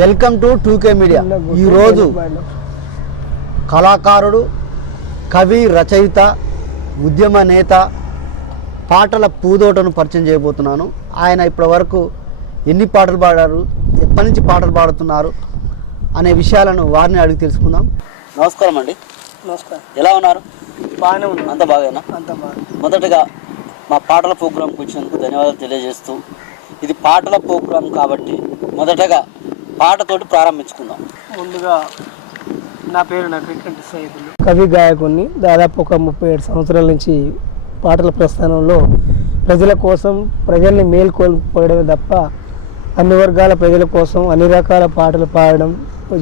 Welcome to 2K media. ఈరోజు కళాకారుడు, కవి, రచయిత, ఉద్యమ నేత, పాటల పూదోటను పరిచయం చేయబోతున్నాను. ఆయన ఇప్పటి వరకు ఎన్ని పాటలు పాడారు, ఎప్పటి నుంచి పాటలు పాడుతున్నారు అనే విషయాలను వారిని అడిగి తెలుసుకుందాం. నమస్కారం అండి. నమస్కారం. ఎలా ఉన్నారు? బాగానే ఉంది. అంత బాగానా? అంత బాగా. మొదటగా మా పాటల ప్రోగ్రాంకి వచ్చినందుకు ధన్యవాదాలు తెలియజేస్తూ, ఇది పాటల ప్రోగ్రాం కాబట్టి మొదటగా పాటతోటి ప్రారంభించుకుందాం. ముందుగా నా పేరు నకరికంటి సైదులు, కవి గాయకుడిని. దాదాపు ఒక 37 సంవత్సరాల నుంచి పాటల ప్రస్థానంలో ప్రజల కోసం, ప్రజల్ని మేల్కొల్పోవడమే తప్ప అన్ని వర్గాల ప్రజల కోసం అన్ని రకాల పాటలు పాడడం,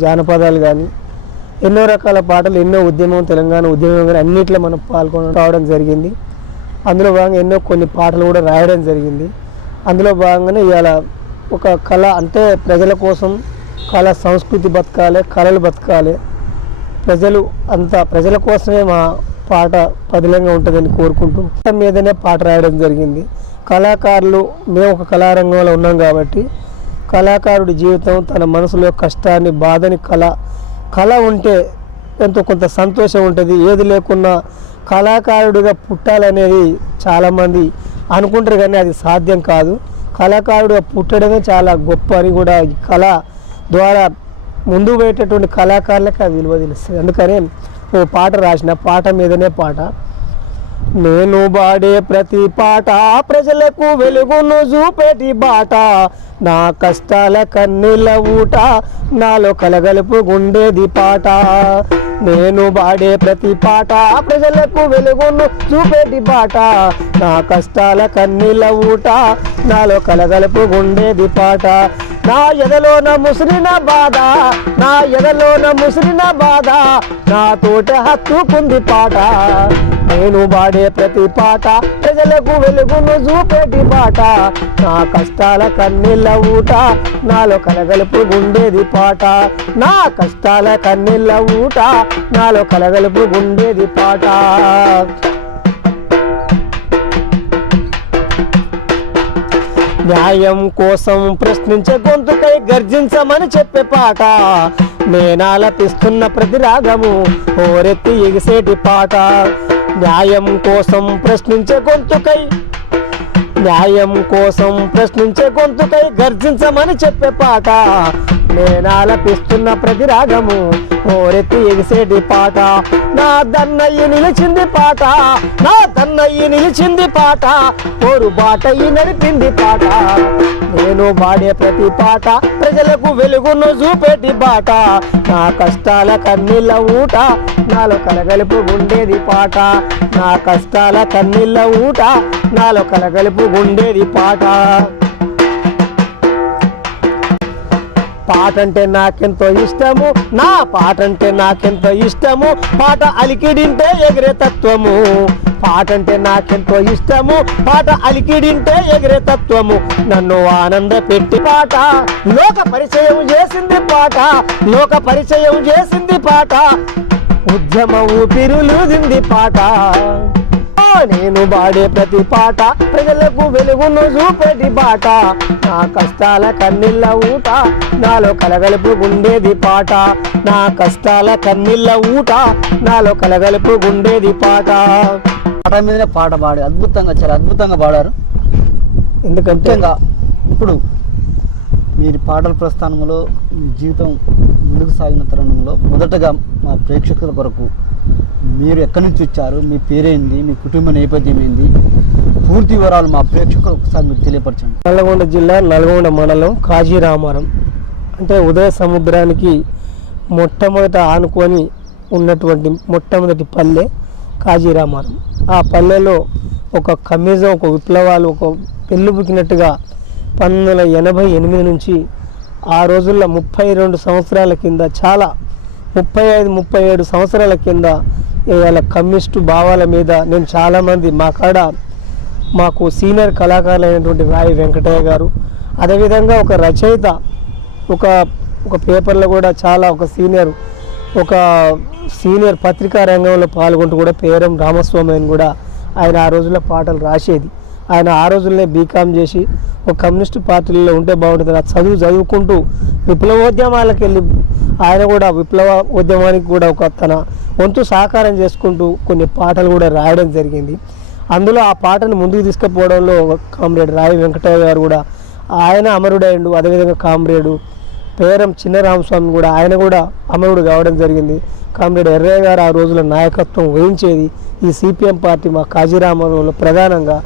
జానపదాలు కానీ ఎన్నో రకాల పాటలు, ఎన్నో ఉద్యమం, తెలంగాణ ఉద్యమం కానీ అన్నింటిలో మనం రావడం జరిగింది. అందులో భాగంగా కొన్ని పాటలు కూడా రాయడం జరిగింది. అందులో భాగంగానే ఇవాళ ఒక కళ, అంటే ప్రజల కోసం కళ, సంస్కృతి బతకాలి, కళలు బతకాలి, ప్రజల కోసమే మా పాట పదిలంగా ఉంటుందని కోరుకుంటూ మీదనే పాట రాయడం జరిగింది. కళాకారులు, మేము ఒక కళారంగంలో ఉన్నాం కాబట్టి కళాకారుడి జీవితం, తన మనసులో కష్టాన్ని, బాధని, కళ ఉంటే ఎంతో కొంత సంతోషం ఉంటుంది. ఏది లేకున్నా కళాకారుడిగా పుట్టాలనేది చాలామంది అనుకుంటారు, కానీ అది సాధ్యం కాదు. కళాకారుడిగా పుట్టడమే చాలా గొప్ప అని కూడా ఈ కళ ద్వారా ముందుకు పోయేటటువంటి కళాకారులకు ఆ విలువ తెలుస్తుంది. అందుకనే ఓ పాట రాసిన, పాట మీదనే పాట. నేను పాడే ప్రతి పాట ప్రజలకు వెలుగును చూపేటి బాట, నా కష్టాల కన్నీళ్ళ ఊట, నాలో కలగలుపు గుండేది పాట. నేను పాడే ప్రతి పాట ప్రజలకు వెలుగును చూపేటి బాట, నా కష్టాల కన్నీళ్ళ ఊట, నాలో కలగలుపు గుండేది పాట. నా ఎదలోన ముసిరిన బాధ, నా ఎదలోన ముసిరిన బాధ, నా తోట హత్తుకుంది పాట. నేను పాడే ప్రతి పాట ప్రజలకు వెలుగును చూపేటి బాట, నా కష్టాల కన్నీళ్ళ ఊట, నాలో కలగలుపు గుండేది పాట. నా కష్టాల కన్నీళ్ళ ఊట, నాలో కలగలుపు గుండేది పాట. న్యాయం కోసం ప్రశ్నించే గొంతుకై గర్జించమని చెప్పే పాట, నేనాలపిస్తున్న ప్రతి రాగము ఓరెత్తి ఎగిసేటి పాట. న్యాయం కోసం ప్రశ్నించే గొంతుకై, న్యాయం కోసం ప్రశ్నించే గొంతుకై గర్జించమని చెప్పే పాట, నేనాలపిస్తున్న ప్రతి రాగము ఓరెత్తి ఎగిసేటి పాట. నా దన్నయ్యి నిలిచింది పాట, నా దన్నయ్యి నిలిచింది పాట, పోరు బాటయ్యి నడిపింది పాట. నేను పాడే ప్రతి పాట ప్రజలకు వెలుగును చూపేటి బాట, నా కష్టాల కన్నీళ్ళ ఊట, నాలో కలగలుపు గుండేది పాట. నా కష్టాల కన్నీళ్ళ ఊట, నాలో కలగలుపు గుండేది పాట. పాట అంటే నాకెంతో ఇష్టము, నా పాట అంటే నాకెంతో ఇష్టము, పాట అలికిడింటే ఎగిరే తత్వము. పాట అంటే నాకెంతో ఇష్టము, పాట అలికిడింటే ఎగిరే తత్వము, నన్ను ఆనంద పెట్టి పాట, లోక పరిచయం చేసింది పాట, లోక పరిచయం చేసింది పాట, ఉద్యమ ఊపిరులుదింది పాట. నేను పాడే ప్రతి పాట ప్రజలకు వెలుగును చూపేటి బాట, నా కష్టాల కన్నీళ్ళ ఊట, నాలో కలగలుపు గుండేది పాట. నా కష్టాల కన్నీళ్ళ ఊట, నాలో కలగలుపు గుండేది పాట. పాట మీదనే పాట పాడి అద్భుతంగా, చాలా అద్భుతంగా పాడారు. ఎందుకంటే ఇప్పుడు మీరు పాటల ప్రస్థానంలో మీ జీవితం ముందుకు సాగిన తరుణంలో మొదటగా మా ప్రేక్షకుల కొరకు మీరు ఎక్కడి నుంచి వచ్చారు, మీ పేరేంది, మీ కుటుంబ నేపథ్యం ఏంది, పూర్తి వివరాలు మా ప్రేక్షకులు ఒకసారి మీరు తెలియపరచండి. నల్గొండ జిల్లా నల్గొండ మండలం కాజీరామారం, అంటే ఉదయ సముద్రానికి మొట్టమొదట ఆనుకొని ఉన్నటువంటి మొట్టమొదటి పల్లె కాజీరామారం. ఆ పల్లెలో ఒక కమ్యూనిజం, ఒక విప్లవాలు, ఒక పెళ్ళుబుకినట్టుగా 1988 నుంచి ఆ రోజుల్లో 32 సంవత్సరాల కింద, చాలా 35-37 సంవత్సరాల కింద ఇవాళ కమ్యూనిస్టు భావాల మీద నేను చాలామంది మాకు సీనియర్ కళాకారులు అయినటువంటి రాయి వెంకటయ్య గారు, అదేవిధంగా ఒక రచయిత, ఒక పేపర్లో కూడా చాలా ఒక సీనియర్ పత్రికా రంగంలో పాల్గొంటూ కూడా పేరం రామస్వామి అని కూడా ఆయన ఆ రోజుల్లో పాటలు రాసేది. ఆయన ఆ రోజుల్లో బీకామ్ చేసి ఒక కమ్యూనిస్ట్ పార్టీలో ఉంటే బాగుంటుంది, ఆ చదువుకుంటూ విప్లవోద్యమాలకు వెళ్ళి ఆయన కూడా విప్లవ ఉద్యమానికి కూడా ఒక తన వంతు సహకారం చేసుకుంటూ కొన్ని పాటలు కూడా రాయడం జరిగింది. అందులో ఆ పాటను ముందుకు తీసుకుపోవడంలో కామ్రేడ్ రాయి వెంకటయ్య గారు కూడా ఆయన అమరుడైండు. అదేవిధంగా కామ్రేడు పేరం చిన్నరామస్వామి కూడా ఆయన కూడా అమరుడు కావడం జరిగింది. కామ్రేడ్ ఎర్రయ్య గారు ఆ రోజుల నాయకత్వం వహించేది ఈ సిపిఎం పార్టీ మా కాజీరామలో ప్రధానంగా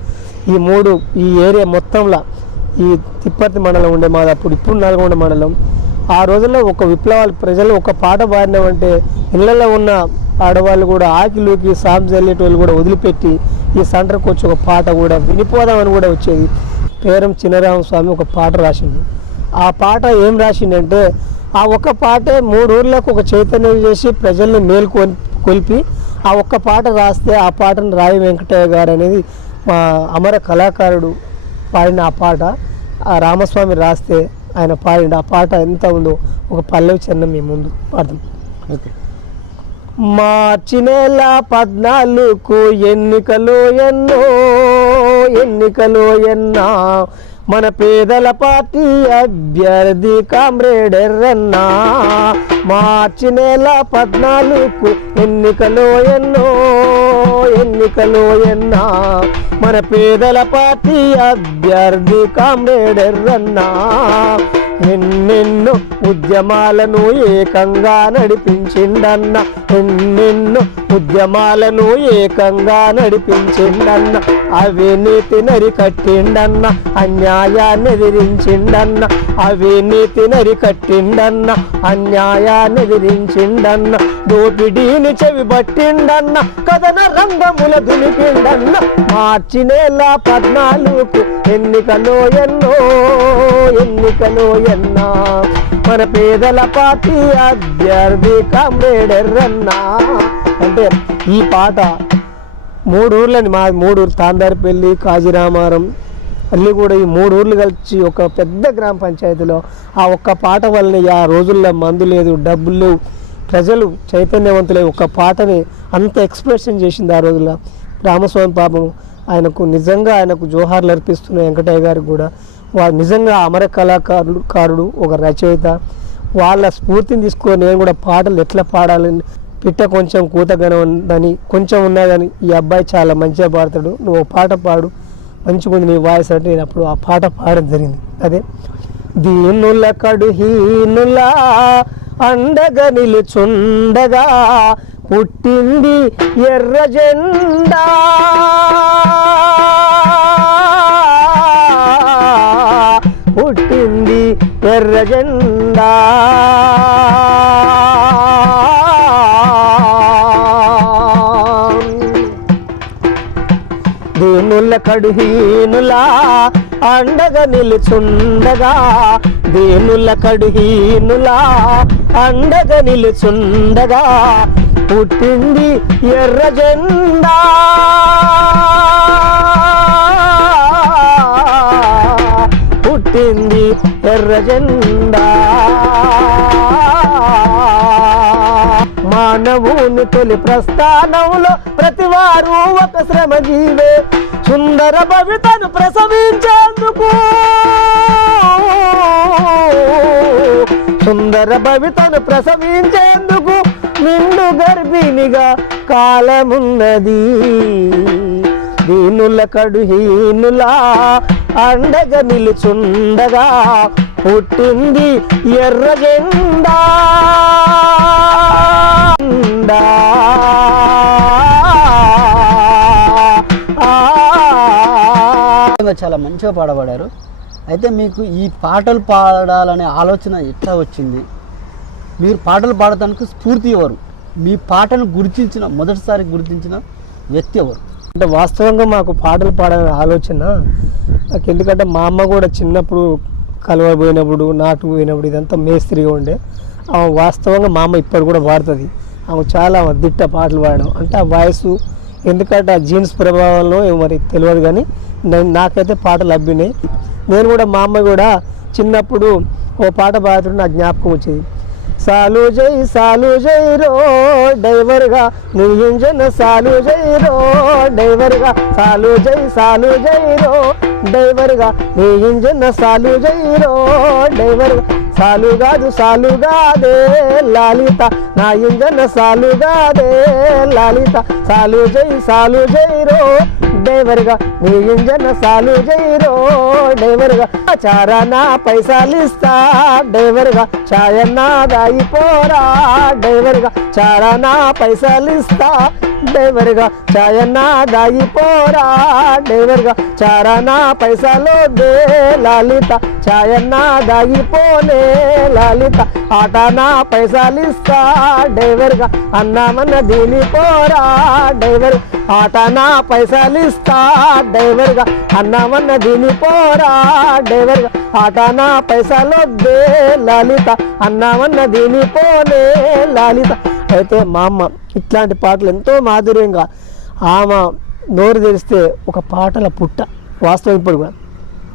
ఈ ఏరియా మొత్తంలో ఈ తిప్పర్తి మండలం ఉండే మాది అప్పుడు, ఇప్పుడు నల్గొండ మండలం. ఆ రోజుల్లో ఒక విప్లవాలు ప్రజలు ఒక పాట పాడినామంటే ఇళ్లలో ఉన్న ఆడవాళ్ళు కూడా ఆకిలూకి సాంగ్స్ వెళ్ళేటోళ్ళు కూడా వదిలిపెట్టి ఈ సెంటర్కి వచ్చి ఒక పాట కూడా వినిపోదామని కూడా వచ్చేది. పేరం చిన్నరామస్వామి ఒక పాట రాసిండు. ఆ పాట ఏం రాసిండంటే ఆ ఒక్క పాటే 3 ఊర్లకు ఒక చైతన్యం చేసి ప్రజల్ని కొలిపి ఆ ఒక్క పాట రాస్తే ఆ పాటను రాయి వెంకటయ్య గారు అనేది మా అమర కళాకారుడు పాడిన ఆ పాట ఆ రామస్వామి రాస్తే ఆయన పాడిన ఆ పాట ఎంత ఉందో ఒక పల్లవి చిన్న మీ ముందు పాడదాం. ఓకే. మార్చి నెల 14 ఎన్నికలు ఎన్నా మన పేదల పార్టీ అభ్యర్థి కామ్రేడ్ ఎర్రన్నా. మార్చి నెల 14 ఎన్నికలు ఎన్నా మన పేదల పార్టీ అభ్యర్థి కామ్రేడ్ ఎర్రన్నా. ఎన్నెన్నో ఉద్యమాలను ఏకంగా నడిపించిండన్న, అవినీతి నరికట్టిండన్న, అన్యాయాన్ని ఎదిరించిండన్న, అన్యాయాన్ని ఎదిరించిండన్న, దోపిడీని చెవిబట్టిండన్న, కథన రంగముల దులిపిండన్న. మార్చి నెల 14 ఎన్నికలు ఎన్నా మన పేదల పార్టీ అభ్యర్థి కామ్రేడ్ ఎర్రన్నా. అంటే ఈ పాట 3 ఊర్లని మా 3 ఊర్లు తాందారిపల్లి, కాజీరామారం, అల్లి కూడా ఈ 3 ఊర్లు కలిసి ఒక పెద్ద గ్రామ పంచాయతీలో ఆ ఒక్క పాట వల్లనే ఆ రోజుల్లో మందు లేదు, డబ్బులు లేవు, ప్రజలు చైతన్యవంతులై ఒక పాటని అంత ఎక్స్ప్రెషన్ చేసింది ఆ రోజుల్లో. రామస్వామి పాపం ఆయనకు నిజంగా జోహార్లు అర్పిస్తున్న వెంకటయ్య గారికి కూడా వారు నిజంగా అమర కళాకారుడు, ఒక రచయిత. వాళ్ళ స్ఫూర్తిని తీసుకొని నేను కూడా పాటలు ఎట్లా పాడాలని పిట్ట కొంచెం కూతగానే ఉందని కొంచెం ఉన్నా కానీ ఈ అబ్బాయి చాలా మంచిగా పాడతాడు, నువ్వు పాట పాడు, మంచిగా ఉంది నీ వాయిస్ అంటే నేను అప్పుడు ఆ పాట పాడడం జరిగింది. అదే దీనుల కడుహీనులా అండగా నిలుచుండగా పుట్టింది ఎర్ర జెండా, పుట్టింది ఎర్ర జెండా. దీనుల కడుహీనులా అండగా నిలుచుండగా, దీనుల కడుహీనులా అండగా నిలుచుండగా పుట్టింది ఎర్ర జెండా, పుట్టింది ఎర్ర జెండా. మానవుని తొలి ప్రస్థానంలో ప్రతివారు ఒక శ్రమజీవే, సుందర భవితను ప్రసవించేందుకు, సుందర భవితను ప్రసవించేందుకు నిండు గర్భిణిగా కాలమున్నది. దీనుల కడుహీనులా అండగా నిలుచుండగా పుట్టింది ఎర్ర జెండా. చాలా మంచిగా పాడబడారు. అయితే మీకు ఈ పాటలు పాడాలనే ఆలోచన ఎట్లా వచ్చింది? మీరు పాటలు పాడటానికి స్ఫూర్తి ఎవరు? మీ పాటను మొదటిసారి గుర్తించిన వ్యక్తి ఎవరు? అంటే వాస్తవంగా మాకు పాటలు పాడాలనే ఆలోచన నాకు, ఎందుకంటే మా అమ్మ కూడా చిన్నప్పుడు కలువ పోయినప్పుడు, నాటు పోయినప్పుడు ఇదంతా మేస్త్రిగా ఉండే. వాస్తవంగా మా అమ్మ ఇప్పుడు కూడా పాడుతుంది. ఆమె చాలా దిట్ట పాటలు పాడడం. అంటే ఆ వాయిస్ ఎందుకంటే ఆ జీన్స్ ప్రభావంలో మరి తెలియదు, కానీ నాకైతే పాటలు అబ్బినాయి. నేను కూడా మా అమ్మ కూడా చిన్నప్పుడు ఓ పాట పాడుతుంటే నాకు జ్ఞాపకం వచ్చేది. సాలు జై రో డ్రైవర్గా నీ ఇంజన్ సాలు జై రో డ్రైవర్గా సాలు జై రో డ్రైవర్గా నీ ఇంజన్ సాలు జై రో డ్రైవర్గా సాలు కాదే లాలిత నా ఇంజన్ సాలు కాదే లాలిత సాలు జై రో డ్రైవర్గా నీ ఇంజన్ సాలు జై రో డ్రైవర్గా చారానా పైసలిస్తా డ్రైవర్గా ఛాయన్నా దాగిపోరా డ్రైవర్గా చారానా పైసలిస్తా డ్రైవర్గా ఛాయన్నా దాగిపోరా డ్రైవర్గా చారానా పైసలు దే లాలిత ఛాయన్నా దాగిపోనే లాలిత ఆటనా పైసలిస్తా డ్రైవర్గా అన్నామన్న దీని పోరా డ్రైవర్ ఆటనా పైసలిస్తా డ్రైవర్గా అన్నామన్న దీని పోరా డ్రైవర్గా ఆటనా పైసలొద్దే లాలిత అన్నామన్న దీని పోనే లాలిత. అయితే మా అమ్మ ఇట్లాంటి పాటలు ఎంతో మాధుర్యంగా ఆమె నోరు తెరిస్తే ఒక పాటల పుట్ట. వాస్తవం ఇప్పుడు కూడా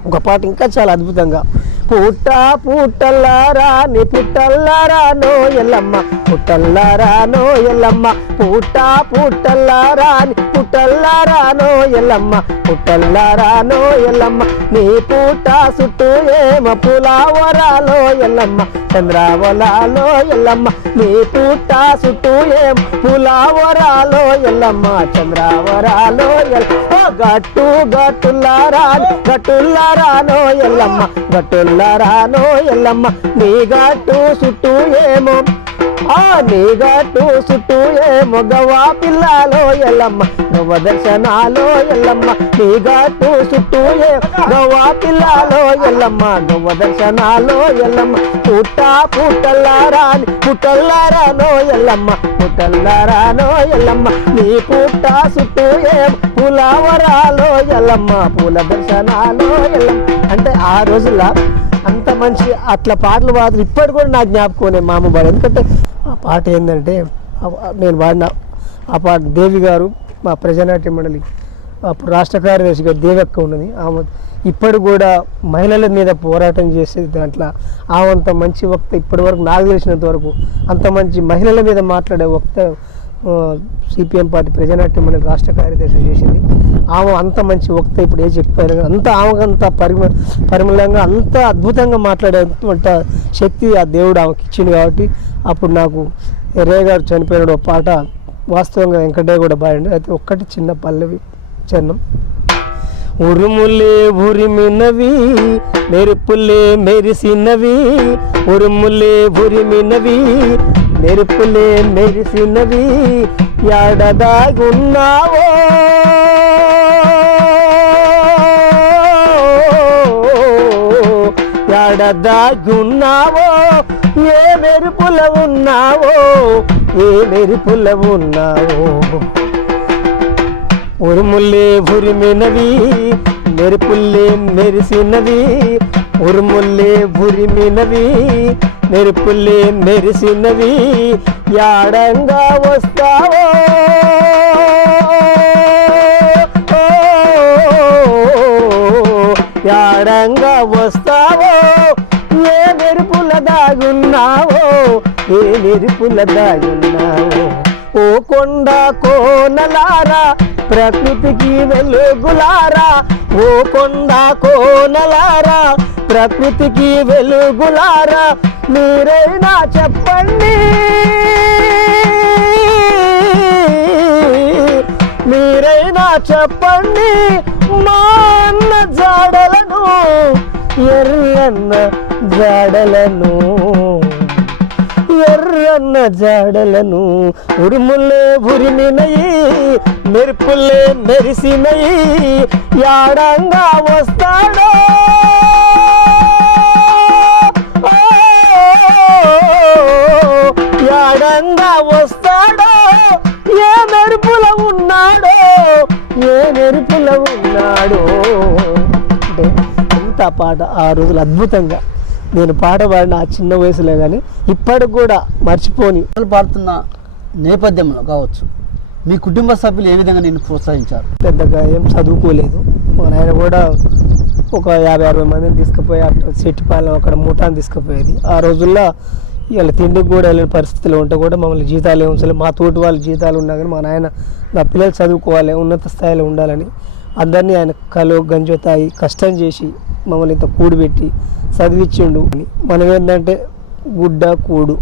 ఒక పాట ఇంకా చాలా అద్భుతంగా పుట్టల్లారా నీ పుట్టల్లారా నో ఎల్లమ్మ పుట్టల్లారా నో ఎల్లమ్మ పుట్టల్లారా నీ పుట్టల్లారా నో ఎల్లమ్మ పుట్టల్లారా నో ఎల్లమ్మ నీ పుట్ట చుట్టూ ఏమ పులావరాలో ఎల్లమ్మ చంద్రావలాలో ఎల్లమ్మ నీ పుట్ట చుట్టూ ఏం పులావరాలో ఎల్లమ్మ చంద్రావరాలో గట్టుల్లారానో ఎల్లమ్మ గట్టుల్లారానో ఎల్లమ్మ నీ గట్టు చుట్టూ ఏమో నీ గట్టు చుట్టూ ఏమో గవా పిల్లాలో ఎల్లమ్మ గవ దర్శనాలో ఎల్లమ్మ నీ గట్టు చుట్టూ ఏ గవా పిల్లాలో ఎల్లమ్మ గవ దర్శనాలో ఎల్లమ్మ పుట్టల్లారానో ఎల్లమ్మ పుట్టల్లారానో ఎల్లమ్మ నీ పుట్ట చుట్టూ ఏం పులావరాలో ఎల్లమ్మ పూల దర్శనాలో ఎల్లమ్మ. అంటే ఆ రోజుల్లో అంత మంచి అట్లా పాటలు పాడుతూ ఇప్పటి కూడా నాకు జ్ఞాపకం మా అమ్మ పాడు. ఎందుకంటే ఆ పాట ఏంటంటే నేను పాడిన ఆ పాట దేవి గారు మా ప్రజానాట్య మండలి అప్పుడు రాష్ట్ర కార్యదర్శిగా దేవక్క ఉన్నది. ఆమె ఇప్పటి కూడా మహిళల మీద పోరాటం చేసే దాంట్లో ఆమె అంత మంచి వక్త ఇప్పటి వరకు నాకు తెలిసినంత వరకు అంత మంచి మహిళల మీద మాట్లాడే వక్త సిపిఎం పార్టీ ప్రజానాట్య మండలి రాష్ట్ర కార్యదర్శి చేసింది. ఆమె అంత మంచి వక్త ఇప్పుడు ఏ చెప్పారు అంత ఆమెకంత పరిమళంగా అంత అద్భుతంగా మాట్లాడేంత శక్తి ఆ దేవుడు ఆమెకి ఇచ్చింది. కాబట్టి అప్పుడు నాకు ఎర్రయ్య గారు చనిపోయిన పాట వాస్తవంగా వెంకటయ్య కూడా పాడండి. అయితే ఒక్కటి చిన్న పల్లవి చరణం. ఉరుములే ఉరిమినవి మెరుపులే మెరిసినవి ఉరుములే ఉరిమినవి మెరుపులే మెరిసినవి యాడదాగున్నావో యాడదాగున్నావో ఏ మెరుపుల ఉన్నావో ఏ మెరుపుల ఉన్నావో ఉరుములే ఉరిమినవి మెరుపులే మెరిసినవి ఉరుములే ఉరిమినవి మెరుపులే మెరిసినవి యాడంగా వస్తావో యాడంగా వస్తావో ఏ మెరుపుల దాగున్నావో ఏ మెరుపుల దాగున్నావో ఓ కొండ కోనలారా ప్రకృతికి వెలుగులారా ఓ కొండ కోనలారా ప్రకృతికి వెలుగులారా మీరైనా చెప్పండి మీరైనా చెప్పండి మా అన్న జాడలను ఎర్రన్న జాడలను ఎర్రన్న జాడలను ఉరుములే ఉరిమినయి మెరుపులే మెరిసినయి యాడంగా వస్తాడో యాడంగా వస్తాడో ఏ మెరుపుల ఉన్నాడో ఏ మెరుపుల ఉన్నాడో. అంటే ఎంత పాట ఆ రోజులు అద్భుతంగా నేను పాట పాడిన ఆ చిన్న వయసులో కానీ ఇప్పటికి కూడా మర్చిపోని పాడుతున్న నేపథ్యంలో కావచ్చు మీ కుటుంబ సభ్యులు ఏ విధంగా నేను ప్రోత్సహించారు? పెద్దగా ఏం చదువుకోలేదు. మా నాయన కూడా ఒక 50-60 మందిని తీసుకుపోయి అక్కడ సెట్టిపాలెం అక్కడ మూటాన్ని తీసుకుపోయేది. ఆ రోజుల్లో ఇలా తిండికి కూడా వెళ్ళిన పరిస్థితిలో ఉంటే కూడా మమ్మల్ని జీతాలు ఉంచాలి, మా తోటి వాళ్ళ జీతాలు ఉన్నా కానీ మా నాయన నా పిల్లలు చదువుకోవాలి, ఉన్నత స్థాయిలో ఉండాలని అందరినీ ఆయన కలు గంజో తాగి కష్టం చేసి మమ్మల్ని ఇంత కూడిపెట్టి చదివించిండు. మనం ఏంటంటే గుడ్డ కూడు,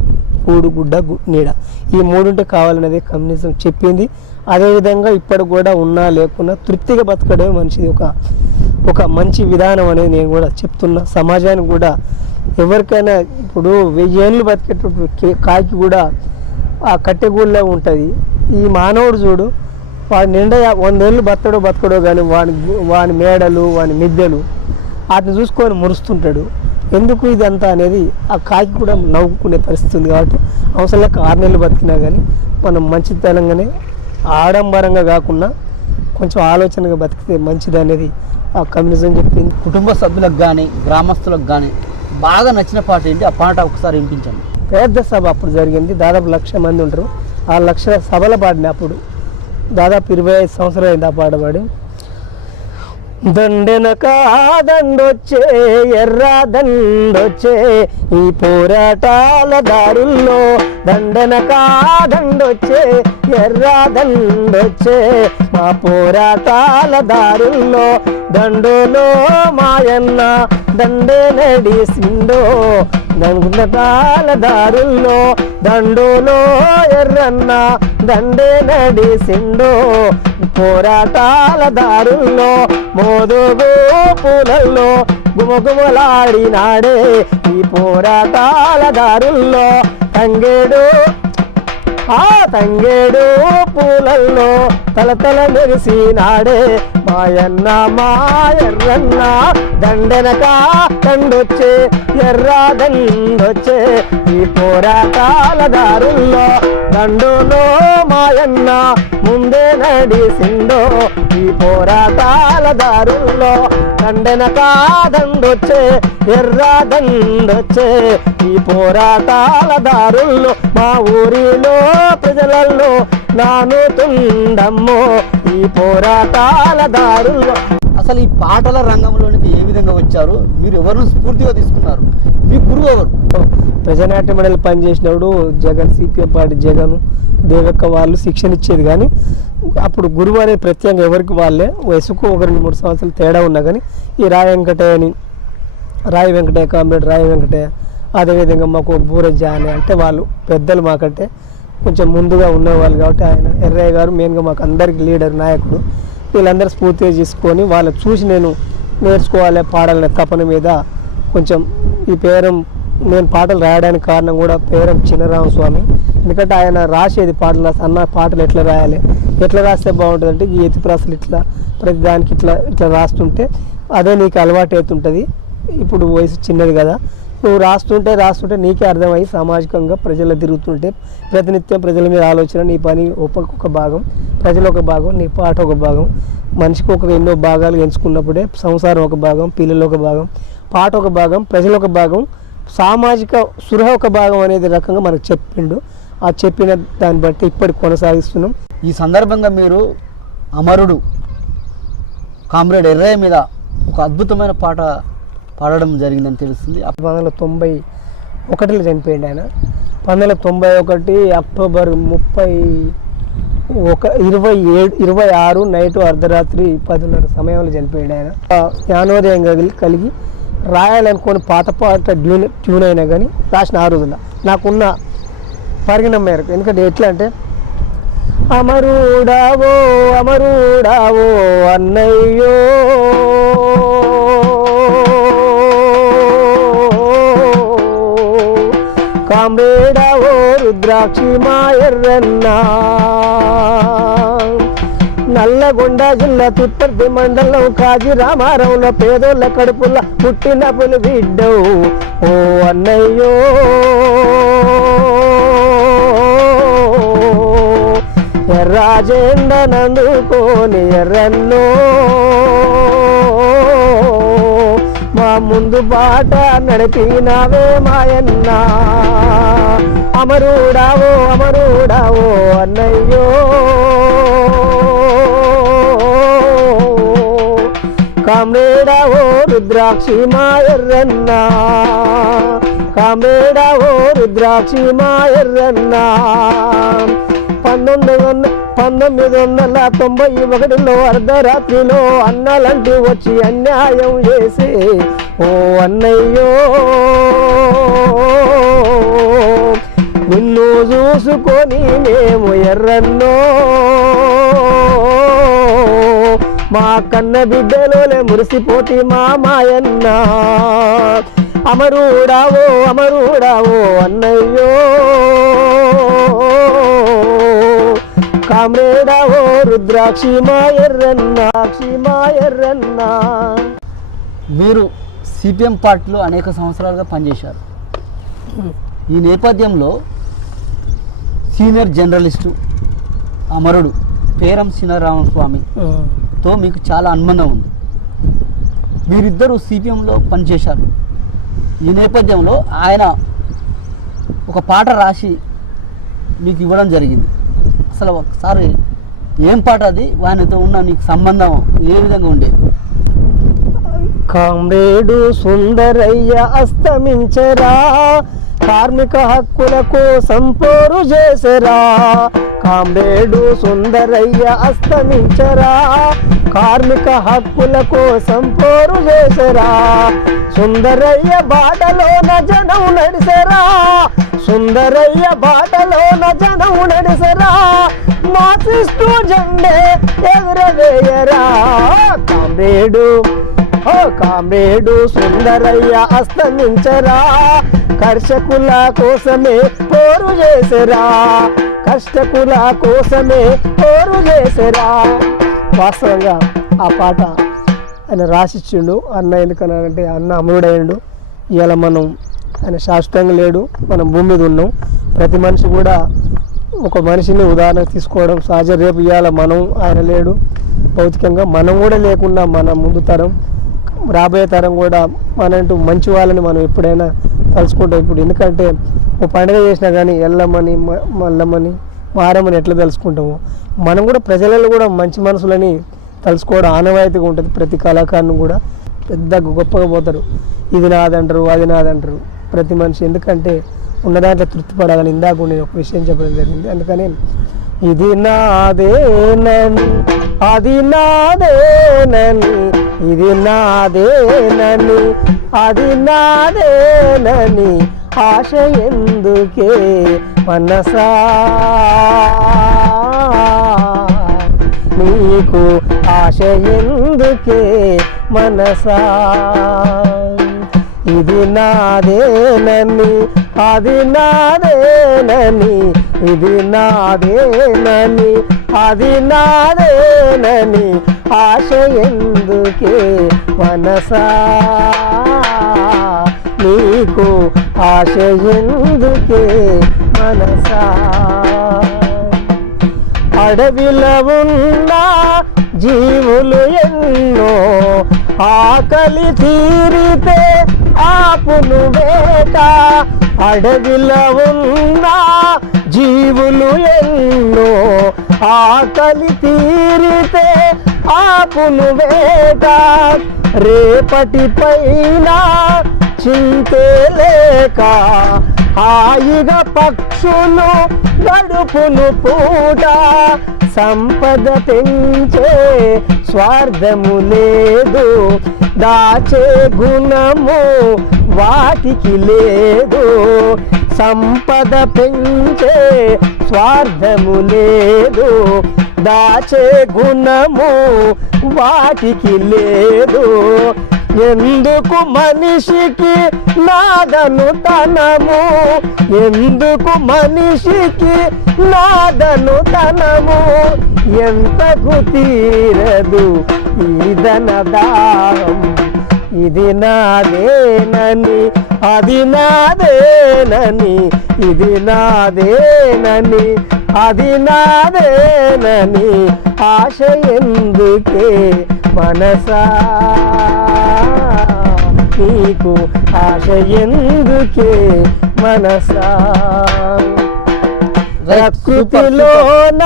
కూడు గుడ్డ నీడ, ఈ మూడుంటే కావాలనేది కమ్యూనిజం చెప్పింది. అదేవిధంగా ఇప్పటికి కూడా ఉన్నా లేకున్నా తృప్తిగా బతకడమే మనిషిది ఒక మంచి విధానం అనేది నేను కూడా చెప్తున్నా సమాజానికి కూడా. ఎవరికైనా ఇప్పుడు 1000 ఏళ్ళు బతికేటప్పుడు కాకి కూడా ఆ కట్టెగూళ్ళే ఉంటుంది. ఈ మానవుడు చూడు, వాడు నిండా 100 ఏళ్ళు బతకడో కానీ వాని మేడలు వాని మిద్దెలు వాటిని చూసుకొని మురుస్తుంటాడు. ఎందుకు ఇదంతా అనేది ఆ కాకి కూడా నవ్వుకునే పరిస్థితి ఉంది. కాబట్టి అవసరం లేక 6 నెలలు బతికినా కానీ మనం మంచితనంగానే ఆడంబరంగా కాకుండా కొంచెం ఆలోచనగా బతికితే మంచిది అనేది ఆ కమ్యూనిజం చెప్పింది. కుటుంబ సభ్యులకు కానీ గ్రామస్తులకు కానీ బాగా నచ్చిన పాట ఏంటి? ఆ పాట ఒకసారి వినిపించండి. పెద్ద సభ అప్పుడు జరిగింది, దాదాపు 1,00,000 మంది ఉంటారు. ఆ 1,00,000 సభల పాడిన అప్పుడు దాదాపు 25 సంవత్సరాలు అయింది ఆ పాట పాడి. దండెనక దండొచ్చే ఎర్ర దండొచ్చే ఈ పోరాటాల దారుల్లో, దండెనక దండొచ్చే ఎర్ర దండొచ్చే మా పోరాటాల దారుల్లో, దండులో మాయన్న దండే నడిసిండో దండటాల దారుల్లో, దండులో ఎర్రన్న దండే నడిసిండో పోరాటాల దారుల్లో, మోదుగు పూలల్లో గుమగుమలాడినాడే ఈ పోరాటాల దారుల్లో, తంగేడు పూలల్లో తలతల మెరిసినాడే మాయన్న మాయర్రన్న, దండెనక దండొచ్చే ఎర్ర దండొచ్చే ఈ పోరాటాల దారుల్లో, దండులో మాయన్న ముందే నడిసిండో ఈ పోరాటాల దారుల్లో, దండెనక దండొచ్చే ఎర్ర దండొచ్చే ఈ పోరాటాల దారుల్లో, మా ఊరిలో ప్రజలలో నానుతుండమ్మో ఈ పోరాటాల దారుల్లో. అసలు ఈ పాటల రంగంలోనికి ఏ విధంగా వచ్చారు? మీరు ఎవరిని స్ఫూర్తిగా తీసుకున్నారు? మీ గురువు ఎవరు? ప్రజానాట్య మండలి పనిచేసినప్పుడు జగన్, సిపిఎం పార్టీ జగన్, దేవక్క వాళ్ళు శిక్షణ ఇచ్చేది. కానీ అప్పుడు గురువు అనేది ప్రత్యేకంగా ఎవరికి వాళ్ళే, వయసుకు 1-2-3 సంవత్సరాలు తేడా ఉన్నా కానీ ఈ రాయ వెంకటయ్య కామ్రేడ్ రాయ వెంకటయ్య, అదేవిధంగా మాకు బూరజ్జ అని అంటే వాళ్ళు పెద్దలు మాకంటే కొంచెం ముందుగా ఉన్నవాళ్ళు. కాబట్టి ఆయన ఎర్రయ్య గారు మెయిన్గా మాకు అందరికి లీడర్, నాయకుడు. వీళ్ళందరూ స్ఫూర్తిగా తీసుకొని వాళ్ళని చూసి నేను నేర్చుకోవాలి పాడాలనే తపన మీద కొంచెం ఈ పేరం నేను పాటలు రాయడానికి కారణం కూడా పేరం చిన్నరామస్వామి. ఎందుకంటే ఆయన రాసేది పాటలు అన్న పాటలు ఎట్లా రాయాలి, ఎట్లా రాస్తే బాగుంటుంది అంటే ఈ ఎత్తిప్రాసలు ఇట్లా ప్రతి దానికి ఇట్లా రాస్తుంటే అదే నీకు అలవాటు అవుతుంటుంది. ఇప్పుడు వయసు చిన్నది కదా, నువ్వు రాస్తుంటే నీకే అర్థమయ్యి సామాజికంగా ప్రజలు తిరుగుతుంటే ప్రతినిత్యం ప్రజల మీద ఆలోచన, నీ పని ఒక భాగం, ప్రజలు ఒక భాగం, నీ పాట ఒక భాగం, మనిషికి ఎన్నో భాగాలు ఎంచుకున్నప్పుడే సంసారం ఒక భాగం, పిల్లలు ఒక భాగం, పాట ఒక భాగం, ప్రజలు ఒక భాగం, సామాజిక సురహ ఒక భాగం అనేది రకంగా మనకు చెప్పిండు. ఆ చెప్పిన దాన్ని బట్టి ఇప్పటికి కొనసాగిస్తున్నాం. ఈ సందర్భంగా మీరు అమరుడు కామ్రేడ్ ఎర్రయ్య మీద ఒక అద్భుతమైన పాట పాడడం జరిగిందని తెలుస్తుంది. 1991లో చనిపోయింది ఆయన. 1991 అక్టోబర్ 26 నైటు అర్ధరాత్రి 10:30 సమయంలో చనిపోయింది ఆయన. జ్ఞానోదయం కలిగి రాయాలనుకోని పాత ట్యూన్ అయినా కానీ రాసిన ఆ రోజుల్లో నాకున్న పరిగణం మేరకు. ఎందుకంటే ఎట్లా అంటే అమరుడావో అన్నయ్యో కామ్రేడావో రుద్రాక్షి మాయర్రన్నా, నల్లగొండ జిల్లా తుప్పర్తి మండలం కాజీ రామారంలో పేదోళ్ళ కడుపుల పుట్టిన పులి బిడ్డవు ఓ అన్నయ్యో, ఎర్రాజెండ నందుకోని ఎర్రన్నో మా ముందు బాట నడిపినావే మాయన్న, అమరుడావో అన్నయ్యో కామ్రేడావో రుద్రాక్షి మాయర్రన్నా, కామ్రేడా ఓ రుద్రాక్షి మా ఎర్రన్న 1991లో అర్ధరాత్రిలో అన్నలంటూ వచ్చి అన్యాయం చేసి ఓ అన్నయ్యో నిన్ను చూసుకొని మేము ఎర్రన్నో మా కన్న బిడ్డలోలే మురిసిపోతి మా మాయన్న అమరుడావో అన్నయ్యో కామ్రేడావో రుద్రాక్షి మా ఎర్రన్న. మీరు సిపిఎం పార్టీలో అనేక సంవత్సరాలుగా పనిచేశారు. ఈ నేపథ్యంలో సీనియర్ జర్నలిస్టు అమరుడు పేరం సీతారామస్వామితో మీకు చాలా అనుబంధం ఉంది. మీరిద్దరూ సిపిఎంలో పనిచేశారు. ఈ నేపథ్యంలో ఆయన ఒక పాట రాసి మీకు ఇవ్వడం జరిగింది. అసలు ఒకసారి ఏం పాట అది, ఆయనతో ఉన్న నీకు సంబంధం ఏ విధంగా ఉండేది? కామ్రేడు సుందరయ్య అస్తమించరా, కార్మిక హక్కుల కోసం పోరు చేసరా. కామ్రేడు సుందరయ్య అస్తమించరా, కార్మిక హక్కుల కోసం పోరు చేసరా. సుందరయ్య బాటలోన జనం నడిసరా, సుందరయ్య బాటలోన జనం నడిసరా. మార్క్సిస్టు జెండే ఎగురవేయరా. కామ్రేడు సుందరయ్య అస్తమించరా, కర్షకుల కోసమే పోరు చేసరా, కష్టకుల కోసమే పోరు చేసరా. వాస్తవంగా ఆ పాట ఆయన రాసిచ్చిండు అన్న. ఎందుకనంటే అన్న అమరుడయ్యిండు. ఇవాళ మనం ఆయన శాశ్వతంగా లేడు, మనం భూమి మీద ఉన్నాం. ప్రతి మనిషి కూడా ఒక మనిషిని ఉదాహరణ తీసుకోవడం సహజం. రేపు ఇవాళ మనం ఆయన లేడు భౌతికంగా, మనం కూడా లేకుండా మన ముందు తరం రాబోయే తరం కూడా మనంటూ మంచి వాళ్ళని మనం ఎప్పుడైనా తలుచుకుంటాం. ఇప్పుడు ఎందుకంటే ఓ పండుగ చేసినా కానీ ఎల్లమ్మని మల్లమ్మని మారమ్మని ఎట్లా తలుచుకుంటాము, మనం కూడా ప్రజలలో కూడా మంచి మనసులని తలుచుకోవడం ఆనవాయితీగా ఉంటుంది. ప్రతి కళాకారుని కూడా పెద్ద గొప్పగా పోతారు. ఇది నాదంటారు, అది నాదంటారు ప్రతి మనిషి. ఎందుకంటే ఉన్న దాంట్లో తృప్తి పడాలని ఇందాక నేను ఒక విషయం చెప్పడం జరిగింది. అందుకని ఇది నాదేనని, అది నాదేనని, ఇది నాదేనని, అది నాదేనని ఆశ ఎందుకే మనసా, నీకు ఆశ ఎందుకే మనసా. ఇది నాదేనని, అది నాదేనని, ఇది నాదేనని, అది నాదేనని ఆశ ఎందుకే మనసా, నీకు ఆశ ఎందుకే మనసా. అడవిలో ఉన్న జీవులు ఎన్నో ఆకలి తీరితే ఆపును వేట. అడవిలో ఉన్న జీవులు ఎన్నో ఆకలి తీరితే ఆపును వేట. రేపటి పైన చింతే లేక హాయిగా పక్షులు గడుపును పూట. సంపద పెంచే స్వార్థము లేదు, దాచే గుణము వాటికి లేదు. సంపద పెంచే స్వార్థము లేదు, దాచే గుణము వాటికి లేదు. ఎందుకు మనిషికి నాదను తనము, ఎందుకు మనిషికి నాదను తనము. ఎంతకు తీరదు ఈదన దాహం. ఇది నాదేనని, అది నాదేనని, ఇది నాదేనని, అది నాదేనని ఆశ ఎందుకే మనసా, నీకు ఆశ ఎందుకే మనసా. ప్రకృతిలోన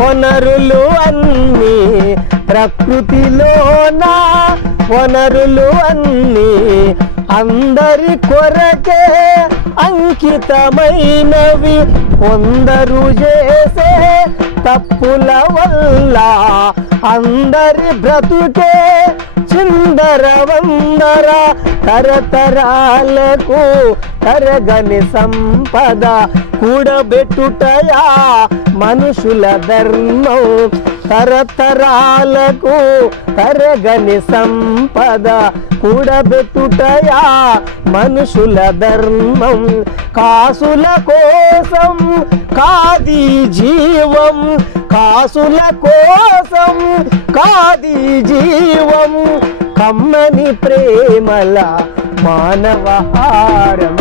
వనరులు అన్నీ, ప్రకృతిలోన వనరులు అన్నీ అందరి కొరకే అంకితమైనవి కొందరు చేసే తప్పుల వల్ల అందరి బ్రతుకే చిందర వందర తరతరాలకు తరగని సంపద కూడబెట్టుటయా మనుషుల ధర్మం తరతరాలకు తరగని సంపద కూడబెట్టుటయా మనుషుల ధర్మం కాసుల కోసం కాది జీవం కాసుల కోసం కాది జీవం కమ్మని ప్రేమల మానవహారం